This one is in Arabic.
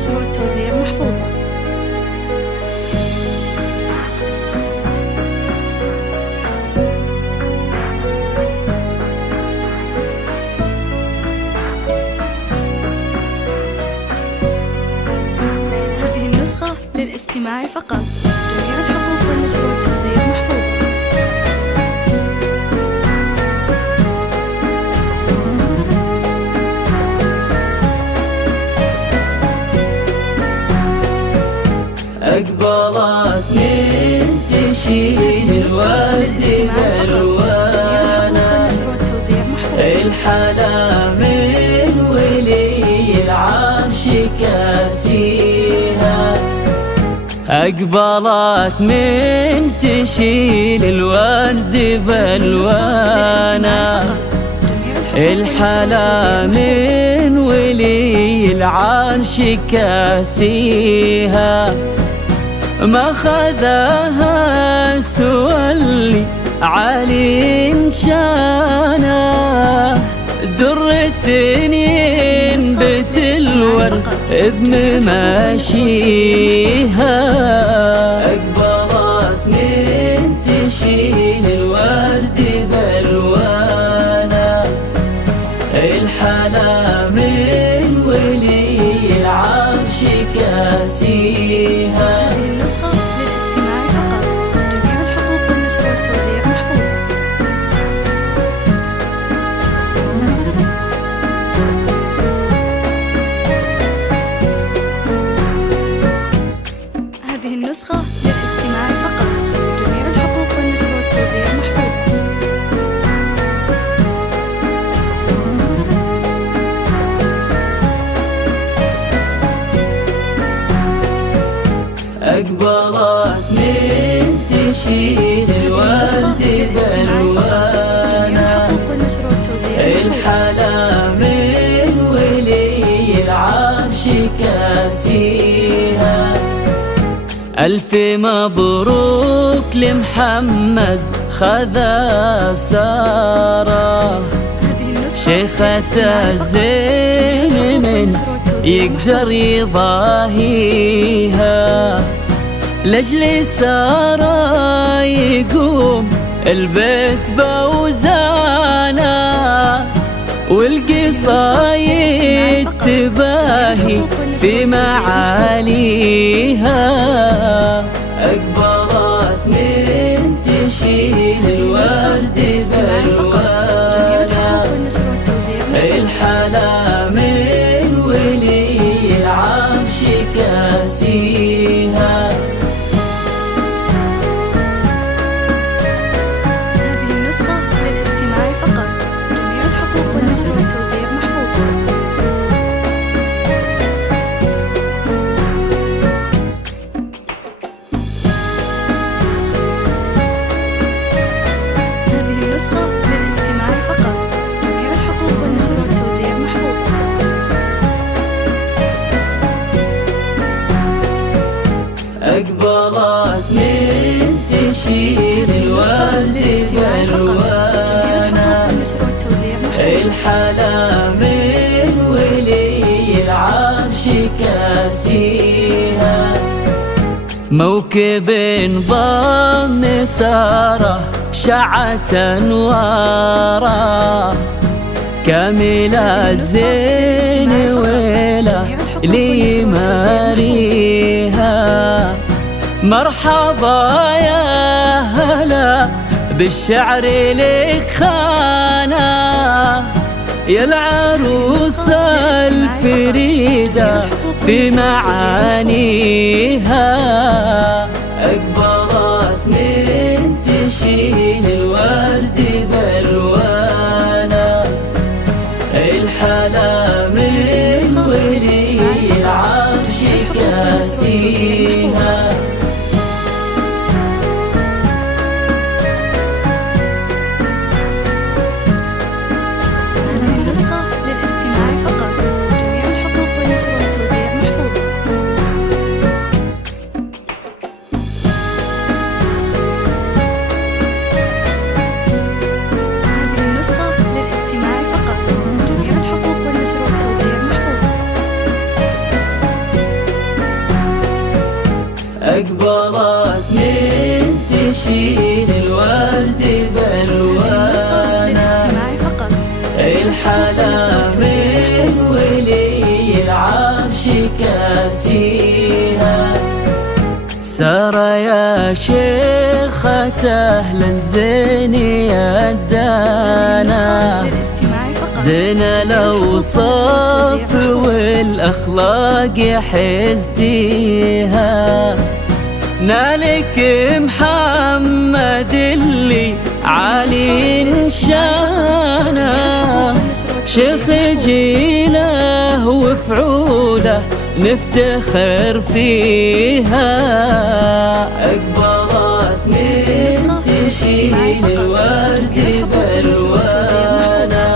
والنشر والتوزيع محفوظة. هذه النسخة للاستماع فقط. جميع الحقوق والنشر والتوزيع محفوظة. أقبلت من تشيل الورد بألوانه، الحلا من ولي العرش كاسيها. أقبلت من تشيل الورد بألوانه، الحلا من ولي العرش كاسيها. ما خذاها سوى اللي علي شانه، درة ينبت الورد بمماشيها. أقبلت من تشيل الورد بألوانه، الحلا من ولي العرش كاسيها. هذه النسخة للاستماع فقط. جميع الحقوق والنشر والتوزيع محفوظة. أقبلت من تشيل الورد بألوانه، الحلا من ولي العرش كاسيها. ألف مبروك لمحمد خذا سارة، شيخة الزين من يقدر يضاهيها. لأجل سارة يقوم البيت بوزانا، والقصايد تباهي في معاليها. أقبلت من تشيل الورد بألوانه، الحلا من ولي العرش كاسيها. هذه النسخة للاستماع فقط. جميع الحقوق والنشر والتوزيع محفوظة. هذه النسخة للاستماع فقط. جميع الحقوق والنشر والتوزيع محفوظة. أقبلت من تشيل الورد بألوانه، الحلا من ولي العرش كاسيها. موكب ضم ساره شعت أنواره، كامل الزين وله لي ماريها. مرحبا يا هلا بالشعر لك خانة، يا العروس الفريدة في معانيها. أقبلت من تشيل الورد بألوانه، الحلا من ولي العرش كاسيها. هذه النسخة للاستماع فقط. جميع الحقوق والنشر والتوزيع محفوظة. أقبلت من تشيل الورد بألوانه، الحلا من ولي العرش كاسيها. سارة يا شيخة أهل الزين يدانا، زين الأوصاف والأخلاق حزتيها. نالك محمد اللي عالي شانه، شيخ جيله وفعوله نفتخر فيها. أقبلت من تشيل الورد بألوانه،